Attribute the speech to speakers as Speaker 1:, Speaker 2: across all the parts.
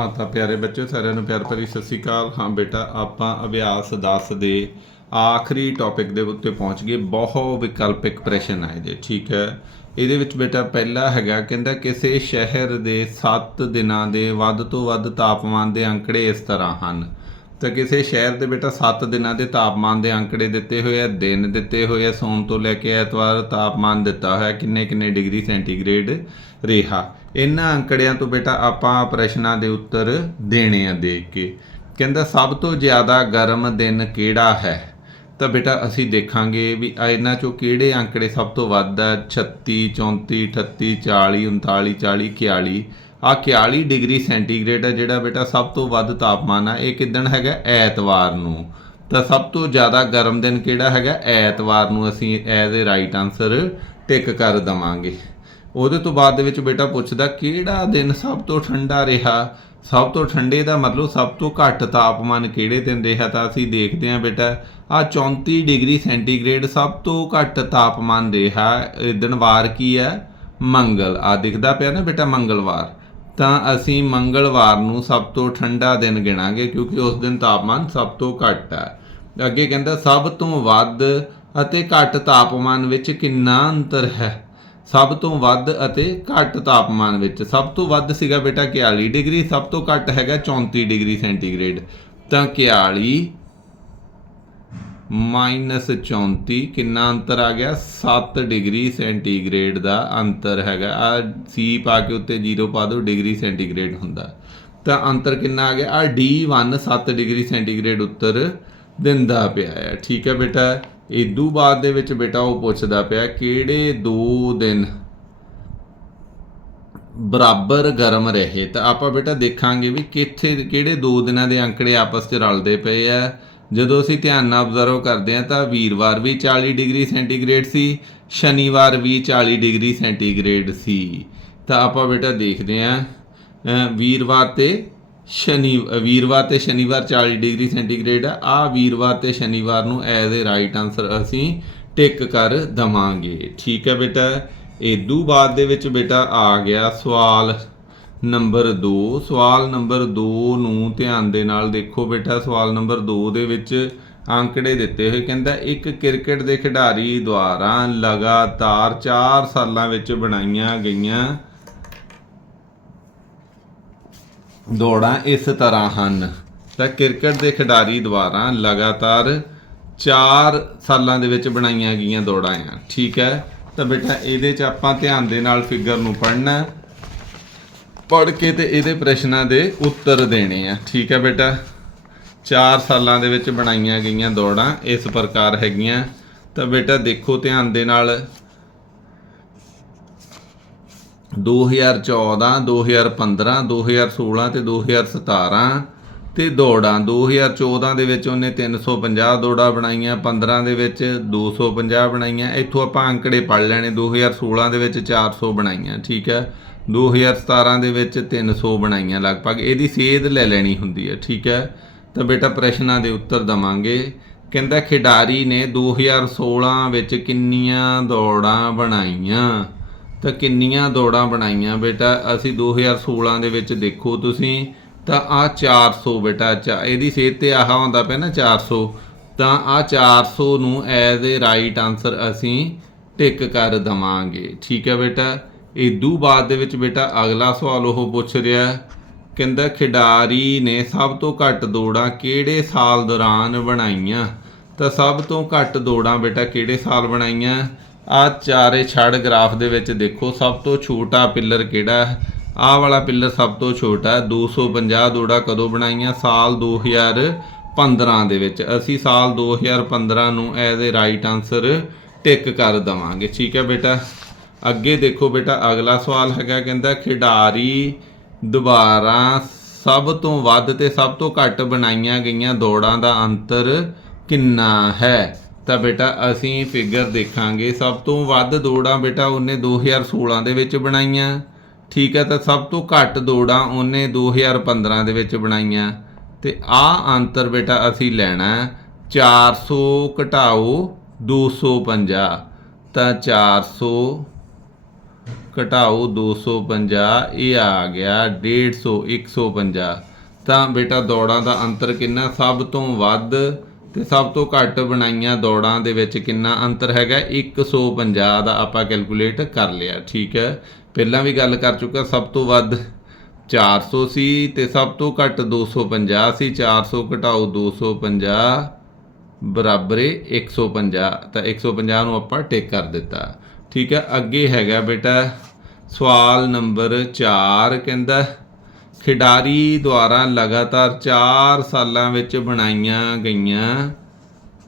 Speaker 1: ਮਾਤਾ ਪਿਆਰੇ ਬੱਚਿਓ, ਸਾਰਿਆਂ ਨੂੰ ਪਿਆਰ ਭਰੀ ਸਤਿ ਸ਼੍ਰੀ ਅਕਾਲ। ਹਾਂ ਬੇਟਾ, ਆਪਾਂ ਅਭਿਆਸ 10 ਦੇ ਆਖਰੀ ਟੌਪਿਕ ਦੇ ਉੱਤੇ ਪਹੁੰਚ ਗਏ। ਬਹੁ ਵਿਕਲਪਿਕ ਪ੍ਰਸ਼ਨ ਆਏ ਜੇ, ਠੀਕ ਹੈ? ਇਹਦੇ ਵਿੱਚ ਬੇਟਾ ਪਹਿਲਾ ਹੈਗਾ, ਕਹਿੰਦਾ ਕਿਸੇ ਸ਼ਹਿਰ ਦੇ 7 ਦਿਨਾਂ ਦੇ ਵੱਧ ਤੋਂ ਵੱਧ ਤਾਪਮਾਨ ਦੇ ਅੰਕੜੇ ਇਸ ਤਰ੍ਹਾਂ ਹਨ। ਤਾਂ ਕਿਸੇ ਸ਼ਹਿਰ ਦੇ ਬੇਟਾ 7 ਦਿਨਾਂ ਦੇ ਤਾਪਮਾਨ ਦੇ ਅੰਕੜੇ ਦਿੱਤੇ ਹੋਏ ਆ, ਦਿਨ ਦਿੱਤੇ ਹੋਏ ਆ ਸੋਮ ਤੋਂ ਲੈ ਕੇ ਐਤਵਾਰ ਤਾਪਮਾਨ ਦਿੱਤਾ ਹੋਇਆ, ਕਿੰਨੇ ਕਿੰਨੇ ਡਿਗਰੀ ਸੈਂਟੀਗ੍ਰੇਡ ਰਿਹਾ। ਇਹਨਾਂ ਅੰਕੜਿਆਂ ਤੋਂ ਬੇਟਾ ਆਪਾਂ ਪ੍ਰਸ਼ਨਾਂ ਦੇ ਉੱਤਰ ਦੇਣੇ ਆ ਦੇਖ ਕੇ। ਕਹਿੰਦਾ, ਸਭ ਤੋਂ ਜ਼ਿਆਦਾ ਗਰਮ ਦਿਨ ਕਿਹੜਾ ਹੈ? ਤਾਂ ਬੇਟਾ, ਅਸੀਂ ਦੇਖਾਂਗੇ ਵੀ ਇਹਨਾਂ ਚੋਂ ਕਿਹੜੇ ਅੰਕੜੇ ਸਭ ਤੋਂ ਵੱਧ ਆ 36 34 38 40 39 40 41 ਆ 41 ਡਿਗਰੀ ਸੈਂਟੀਗ੍ਰੇਡ ਹੈ ਜਿਹੜਾ ਬੇਟਾ ਸਭ ਤੋਂ ਵੱਧ ਤਾਪਮਾਨ ਆ, ਇਹ ਕਿਦਣ ਹੈਗਾ? ਐਤਵਾਰ ਨੂੰ। ਤਾਂ ਸਭ ਤੋਂ ਜ਼ਿਆਦਾ ਗਰਮ ਦਿਨ ਕਿਹੜਾ ਹੈਗਾ? ਐਤਵਾਰ ਨੂੰ ਅਸੀਂ as a right answer tick ਕਰ ਦਵਾਂਗੇ। ਉਹਦੇ ਤੋਂ ਬਾਅਦ ਦੇ ਵਿੱਚ ਬੇਟਾ ਪੁੱਛਦਾ, ਕਿਹੜਾ ਦਿਨ ਸਭ ਤੋਂ ਠੰਡਾ ਰਿਹਾ? ਸਭ ਤੋਂ ਠੰਡੇ ਦਾ ਮਤਲਬ ਸਭ ਤੋਂ ਘੱਟ ਤਾਪਮਾਨ ਕਿਹੜੇ ਦਿਨ ਰਿਹਾ? ਤਾਂ ਅਸੀਂ ਦੇਖਦੇ ਹਾਂ ਬੇਟਾ, ਆ 34 ਡਿਗਰੀ ਸੈਂਟੀਗ੍ਰੇਡ ਸਭ ਤੋਂ ਘੱਟ ਤਾਪਮਾਨ ਰਿਹਾ। ਇਹ ਵਾਰ ਕੀ ਹੈ? ਮੰਗਲ। ਆ ਦਿਖਦਾ ਪਿਆ ਨਾ ਬੇਟਾ ਮੰਗਲਵਾਰ। ਤਾਂ ਅਸੀਂ ਮੰਗਲਵਾਰ ਨੂੰ ਸਭ ਤੋਂ ਠੰਡਾ ਦਿਨ ਗਿਣਾਂਗੇ ਕਿਉਂਕਿ ਉਸ ਦਿਨ ਤਾਪਮਾਨ ਸਭ ਤੋਂ ਘੱਟ ਹੈ। ਅੱਗੇ ਕਹਿੰਦਾ, ਸਭ ਤੋਂ ਵੱਧ ਅਤੇ ਘੱਟ ਤਾਪਮਾਨ ਵਿੱਚ ਕਿੰਨਾ ਅੰਤਰ ਹੈ? ਸਭ ਤੋਂ ਵੱਧ ਅਤੇ ਘੱਟ ਤਾਪਮਾਨ ਵਿੱਚ। ਸਭ ਤੋਂ ਵੱਧ ਸੀਗਾ ਬੇਟਾ 41 ਡਿਗਰੀ, ਸਭ ਤੋਂ ਘੱਟ ਹੈਗਾ 34 ਡਿਗਰੀ ਸੈਂਟੀਗ੍ਰੇਡ। ਤਾਂ 41 ਮਾਈਨਸ 34 ਕਿੰਨਾ ਅੰਤਰ ਆ ਗਿਆ? 7 ਡਿਗਰੀ ਸੈਂਟੀਗ੍ਰੇਡ ਦਾ ਅੰਤਰ ਹੈਗਾ। ਆ ਸੀ ਪਾ ਕੇ ਉੱਤੇ 0 ਪਾ ਦਿਓ, ਡਿਗਰੀ ਸੈਂਟੀਗ੍ਰੇਡ ਹੁੰਦਾ। ਤਾਂ ਅੰਤਰ ਕਿੰਨਾ ਆ ਗਿਆ? ਆ D1 7 ਡਿਗਰੀ ਸੈਂਟੀਗ੍ਰੇਡ ਉੱਤਰ ਦਿੰਦਾ ਪਿਆ ਹੈ ਠੀਕ ਹੈ ਬੇਟਾ? ਇਦੋਂ ਬਾਅਦ ਦੇ ਵਿੱਚ ਬੇਟਾ ਉਹ ਪੁੱਛਦਾ ਪਿਆ, ਕਿਹੜੇ ਦੋ ਦਿਨ ਬਰਾਬਰ ਗਰਮ ਰਹੇ? ਤਾਂ ਆਪਾਂ ਬੇਟਾ ਦੇਖਾਂਗੇ ਵੀ ਕਿੱਥੇ, ਕਿਹੜੇ ਦੋ ਦਿਨਾਂ ਦੇ ਅੰਕੜੇ ਆਪਸ 'ਚ ਰਲਦੇ ਪਏ ਆ। ਜਦੋਂ ਅਸੀਂ ਧਿਆਨ ਨਾਲ ਆਬਜ਼ਰਵ ਕਰਦੇ ਹਾਂ ਤਾਂ ਵੀਰਵਾਰ ਵੀ 40 ਡਿਗਰੀ ਸੈਂਟੀਗ੍ਰੇਡ ਸੀ, ਸ਼ਨੀਵਾਰ ਵੀ 40 ਡਿਗਰੀ ਸੈਂਟੀਗ੍ਰੇਡ ਸੀ। ਤਾਂ ਆਪਾਂ ਬੇਟਾ ਦੇਖਦੇ ਹਾਂ ਵੀਰਵਾਰ ਤੇ ਸ਼ਨੀ ਵੀਰਵਾਰ ਤੇ ਸ਼ਨੀਵਾਰ 40 ਡਿਗਰੀ ਸੈਂਟੀਗ੍ਰੇਡ ਆ ਆ ਵੀਰਵਾਰ ਤੇ ਸ਼ਨੀਵਾਰ ਨੂੰ ਐਜ਼ ਅ ਰਾਈਟ ਆਨਸਰ ਅਸੀਂ ਟਿਕ ਕਰ ਦਵਾਂਗੇ। ਠੀਕ ਹੈ ਬੇਟਾ ਇਦੋਂ ਬਾਅਦ ਦੇ ਵਿੱਚ ਬੇਟਾ ਆ ਗਿਆ ਸਵਾਲ। ਨੰਬਰ 2 ਸਵਾਲ ਨੰਬਰ 2 ਨੂੰ ਧਿਆਨ ਦੇ ਨਾਲ ਦੇਖੋ ਬੇਟਾ, ਸਵਾਲ ਨੰਬਰ 2 ਦੇ ਵਿੱਚ ਅੰਕੜੇ ਦਿੱਤੇ ਹੋਏ, ਕਹਿੰਦਾ ਇੱਕ ਕ੍ਰਿਕਟ ਦੇ ਖਿਡਾਰੀ ਦੁਆਰਾ ਲਗਾਤਾਰ 4 ਸਾਲਾਂ ਵਿੱਚ ਬਣਾਈਆਂ ਗਈਆਂ ਦੌੜਾਂ ਇਸ ਤਰ੍ਹਾਂ ਹਨ। ਤਾਂ ਕ੍ਰਿਕਟ ਦੇ ਖਿਡਾਰੀ ਦੁਆਰਾ ਲਗਾਤਾਰ 4 ਸਾਲਾਂ ਦੇ ਵਿੱਚ ਬਣਾਈਆਂ ਗਈਆਂ ਦੌੜਾਂ ਆ। ਠੀਕ ਹੈ? ਤਾਂ ਬੇਟਾ, ਇਹਦੇ 'ਚ ਆਪਾਂ ਧਿਆਨ ਦੇ ਨਾਲ ਫਿਗਰ ਨੂੰ ਪੜ੍ਹਨਾ। ਪੜ੍ਹ ਕੇ ਤੇ ਇਹਦੇ ਪ੍ਰਸ਼ਨਾਂ ਦੇ ਉੱਤਰ ਦੇਣੇ ਆ। ਠੀਕ ਹੈ ਬੇਟਾ? 4 ਸਾਲਾਂ ਦੇ ਵਿੱਚ ਬਣਾਈਆਂ ਗਈਆਂ ਦੌੜਾਂ ਇਸ ਪ੍ਰਕਾਰ ਹੈਗੀਆਂ। ਤਾਂ ਬੇਟਾ ਦੇਖੋ ਧਿਆਨ ਦੇ ਨਾਲ। 2014 2015 2016 ਤੇ 2017 ਤੇ ਦੌੜਾਂ। 2014 ਦੇ ਵਿੱਚ ਉਹਨੇ 350 ਦੌੜਾਂ ਬਣਾਈਆਂ 15 ਦੇ ਵਿੱਚ 250 ਬਣਾਈਆਂ। ਇੱਥੋਂ ਆਪਾਂ ਅੰਕੜੇ ਪੜ ਲੈਣੇ 2016 ਦੇ ਵਿੱਚ 400 ਬਣਾਈਆਂ। ਠੀਕ ਹੈ 2017 ਦੇ ਵਿੱਚ 300 ਬਣਾਈਆਂ, ਲਗਭਗ ਇਹਦੀ ਸੇਧ ਲੈ ਲੈਣੀ ਹੁੰਦੀ ਹੈ, ਠੀਕ ਹੈ? ਤਾਂ ਬੇਟਾ ਪ੍ਰਸ਼ਨਾਂ ਦੇ ਉੱਤਰ ਦਵਾਂਗੇ। ਕਹਿੰਦਾ, ਖਿਡਾਰੀ ਨੇ 2016 ਵਿੱਚ ਕਿੰਨੀਆਂ ਦੌੜਾਂ ਬਣਾਈਆਂ? ਤਾਂ ਕਿੰਨੀਆਂ ਦੌੜਾਂ ਬਣਾਈਆਂ ਬੇਟਾ? ਅਸੀਂ 2016 ਦੇ ਵਿੱਚ ਦੇਖੋ ਤੁਸੀਂ, ਤਾਂ ਆ 400 ਬੇਟਾ, ਚਾ ਇਹਦੀ ਸੇਧ ਤੇ ਆਹ ਹੁੰਦਾ ਪਿਆ ਨਾ 400 ਤਾਂ ਆ 400 ਨੂੰ ਐਜ਼ ਅ ਰਾਈਟ ਆਨਸਰ ਅਸੀਂ ਟਿਕ ਕਰ ਦਵਾਂਗੇ, ਠੀਕ ਹੈ ਬੇਟਾ? ਇਦੋਂ ਬਾਅਦ ਦੇ ਵਿੱਚ ਬੇਟਾ ਅਗਲਾ ਸਵਾਲ ਉਹ ਪੁੱਛ ਰਿਹਾ ਕਹਿੰਦਾ ਖਿਡਾਰੀ ਨੇ ਸਭ ਤੋਂ ਘੱਟ ਦੌੜਾਂ ਕਿਹੜੇ ਸਾਲ ਦੌਰਾਨ ਬਣਾਈਆਂ? ਤਾਂ ਸਭ ਤੋਂ ਘੱਟ ਦੌੜਾਂ ਬੇਟਾ ਕਿਹੜੇ ਸਾਲ ਬਣਾਈਆਂ? ਆ ਚਾਰੇ ਛੜ ਗ੍ਰਾਫ ਦੇ ਵਿੱਚ ਦੇਖੋ, ਸਭ ਤੋਂ ਛੋਟਾ ਪਿੱਲਰ ਕਿਹੜਾ ਆਹ ਵਾਲਾ ਪਿੱਲਰ ਸਭ ਤੋਂ ਛੋਟਾ ਹੈ 250 ਦੌੜਾਂ ਕਦੋਂ ਬਣਾਈਆਂ? ਸਾਲ 2015 ਦੇ ਵਿੱਚ। ਅਸੀਂ ਸਾਲ 2015 ਨੂੰ as a right answer tick ਕਰ ਦਵਾਂਗੇ। ਠੀਕ ਹੈ ਬੇਟਾ? ਅੱਗੇ ਦੇਖੋ ਬੇਟਾ, ਅਗਲਾ ਸਵਾਲ ਹੈਗਾ, ਕਹਿੰਦਾ ਖਿਡਾਰੀ ਦੁਬਾਰਾ ਸਭ ਤੋਂ ਵੱਧ ਤੇ ਸਭ ਤੋਂ ਘੱਟ ਬਣਾਈਆਂ ਗਈਆਂ ਦੌੜਾਂ ਦਾ ਅੰਤਰ ਕਿੰਨਾ ਹੈ? ਤਾਂ ਬੇਟਾ, ਅਸੀਂ ਫਿਗਰ ਦੇਖਾਂਗੇ। ਸਭ ਤੋਂ ਵੱਧ ਦੌੜਾਂ ਬੇਟਾ ਉਹਨੇ 2016 ਦੇ ਵਿੱਚ ਬਣਾਈਆਂ। ਠੀਕ ਹੈ, ਤਾਂ ਸਭ ਤੋਂ ਘੱਟ ਦੌੜਾਂ ਉਹਨੇ 2015 ਦੇ ਵਿੱਚ ਬਣਾਈਆਂ। ਤੇ ਆ ਅੰਤਰ ਬੇਟਾ ਅਸੀਂ ਲੈਣਾ ਹੈ। 400 ਘਟਾਓ 250 ਤਾਂ 400 ਘਟਾਓ 250 ਇਹ ਆ ਗਿਆ 150 150 ਤਾਂ ਬੇਟਾ, ਦੌੜਾਂ ਦਾ ਅੰਤਰ ਕਿੰਨਾ? ਸਭ ਤੋਂ ਵੱਧ ਤੇ ਸਭ ਤੋਂ ਘੱਟ ਬਣਾਈਆਂ ਦੌੜਾਂ ਦੇ ਵਿੱਚ ਕਿੰਨਾ ਅੰਤਰ ਹੈਗਾ? 150 ਦਾ ਆਪਾਂ ਕੈਲਕੂਲੇਟ ਕਰ ਲਿਆ, ਠੀਕ ਹੈ? ਪਹਿਲਾਂ ਵੀ ਗੱਲ ਕਰ ਚੁੱਕਾ, ਸਭ ਤੋਂ ਵੱਧ 400 ਸੀ ਤੇ ਸਭ ਤੋਂ ਘੱਟ 250 ਸੀ 400 ਘਟਾਓ 250 ਬਰਾਬਰ ਏ 150 ਤਾਂ 150 ਨੂੰ ਆਪਾਂ ਟਿਕ ਕਰ ਦਿੱਤਾ। ਠੀਕ ਹੈ, ਅੱਗੇ ਹੈਗਾ ਬੇਟਾ, ਸਵਾਲ ਨੰਬਰ 4 ਕਹਿੰਦਾ, ਖਿਡਾਰੀ ਦੁਆਰਾ ਲਗਾਤਾਰ 4 ਸਾਲਾਂ ਵਿੱਚ ਬਣਾਈਆਂ ਗਈਆਂ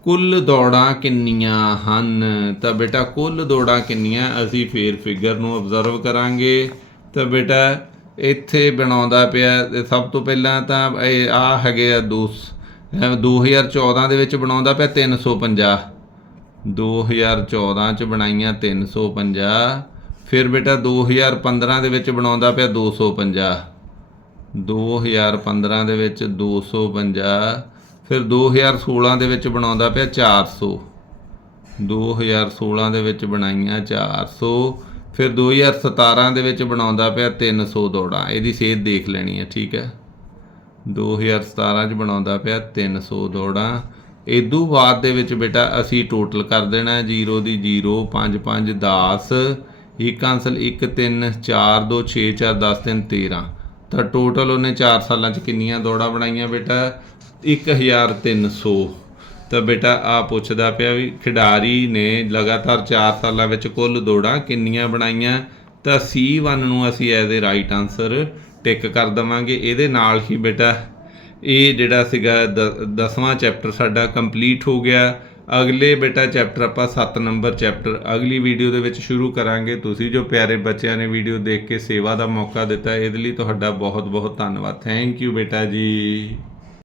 Speaker 1: ਕੁੱਲ ਦੌੜਾਂ ਕਿੰਨੀਆਂ ਹਨ? ਤਾਂ ਬੇਟਾ, ਕੁੱਲ ਦੌੜਾਂ ਕਿੰਨੀਆਂ, ਅਸੀਂ ਫੇਰ ਫਿਗਰ ਨੂੰ ਆਬਜ਼ਰਵ ਕਰਾਂਗੇ। ਤਾਂ ਬੇਟਾ, ਇੱਥੇ ਬਣਾਉਂਦਾ ਪਿਆ, ਤੇ ਸਭ ਤੋਂ ਪਹਿਲਾਂ ਤਾਂ ਇਹ ਆ ਹੈਗੇ ਆ ਦੋ ਅਹ 2014 ਦੇ ਵਿੱਚ ਬਣਾਉਂਦਾ ਪਿਆ 350 2014 ਚ ਬਣਾਈਆਂ 350 ਫਿਰ ਬੇਟਾ 2015 ਦੇ ਵਿੱਚ ਬਣਾਉਂਦਾ ਪਿਆ 250 2015 ਦੇ ਵਿੱਚ 250 ਫਿਰ 2016 ਦੇ ਵਿੱਚ ਬਣਾਉਂਦਾ ਪਿਆ 400 2016 ਦੇ ਵਿੱਚ ਬਣਾਈਆਂ 400 ਫਿਰ 2017 ਦੇ ਵਿੱਚ ਬਣਾਉਂਦਾ ਪਿਆ 300 ਦੌੜਾਂ। ਇਹਦੀ ਸੇਧ ਦੇਖ ਲੈਣੀ ਹੈ, ਠੀਕ ਹੈ? 2017 ਚ ਬਣਾਉਂਦਾ ਪਿਆ 300 ਦੌੜਾਂ ਇਦੋਂ ਬਾਅਦ ਦੇ ਵਿੱਚ ਬੇਟਾ ਅਸੀਂ ਟੋਟਲ ਕਰ ਦੇਣਾ 0 ਦੀ 0 5 5 10 ਇੱਕ ਆਂਸਰ 1 3 4 2 6 4 10 3 13 ਤਾਂ ਟੋਟਲ ਉਹਨੇ 4 ਸਾਲਾਂ ਚ ਕਿੰਨੀਆਂ ਦੌੜਾਂ ਬਣਾਈਆਂ ਬੇਟਾ? 1300 ਤਾਂ ਬੇਟਾ ਆ ਪੁੱਛਦਾ ਪਿਆ ਵੀ ਖਿਡਾਰੀ ਨੇ ਲਗਾਤਾਰ 4 ਸਾਲਾਂ ਵਿੱਚ ਕੁੱਲ ਦੌੜਾਂ ਕਿੰਨੀਆਂ ਬਣਾਈਆਂ? ਤਾਂ C1 ਨੂੰ ਅਸੀਂ as a right answer tick ਕਰ ਦਵਾਂਗੇ। ਇਹਦੇ ਨਾਲ ਹੀ ਬੇਟਾ ਇਹ ਜਿਹੜਾ ਸੀਗਾ 10ਵਾਂ ਚੈਪਟਰ ਸਾਡਾ ਕੰਪਲੀਟ ਹੋ ਗਿਆ। ਅਗਲੇ ਬੇਟਾ ਚੈਪਟਰ ਆਪਾਂ 7 ਨੰਬਰ ਚੈਪਟਰ ਅਗਲੀ ਵੀਡੀਓ ਦੇ ਵਿੱਚ ਸ਼ੁਰੂ ਕਰਾਂਗੇ। ਤੁਸੀਂ ਜੋ ਪਿਆਰੇ ਬੱਚਿਆਂ ਨੇ ਵੀਡੀਓ ਦੇਖ ਕੇ ਸੇਵਾ ਦਾ ਮੌਕਾ ਦਿੱਤਾ, ਇਹਦੇ ਲਈ ਤੁਹਾਡਾ ਬਹੁਤ ਬਹੁਤ ਧੰਨਵਾਦ। ਥੈਂਕ ਯੂ ਬੇਟਾ ਜੀ।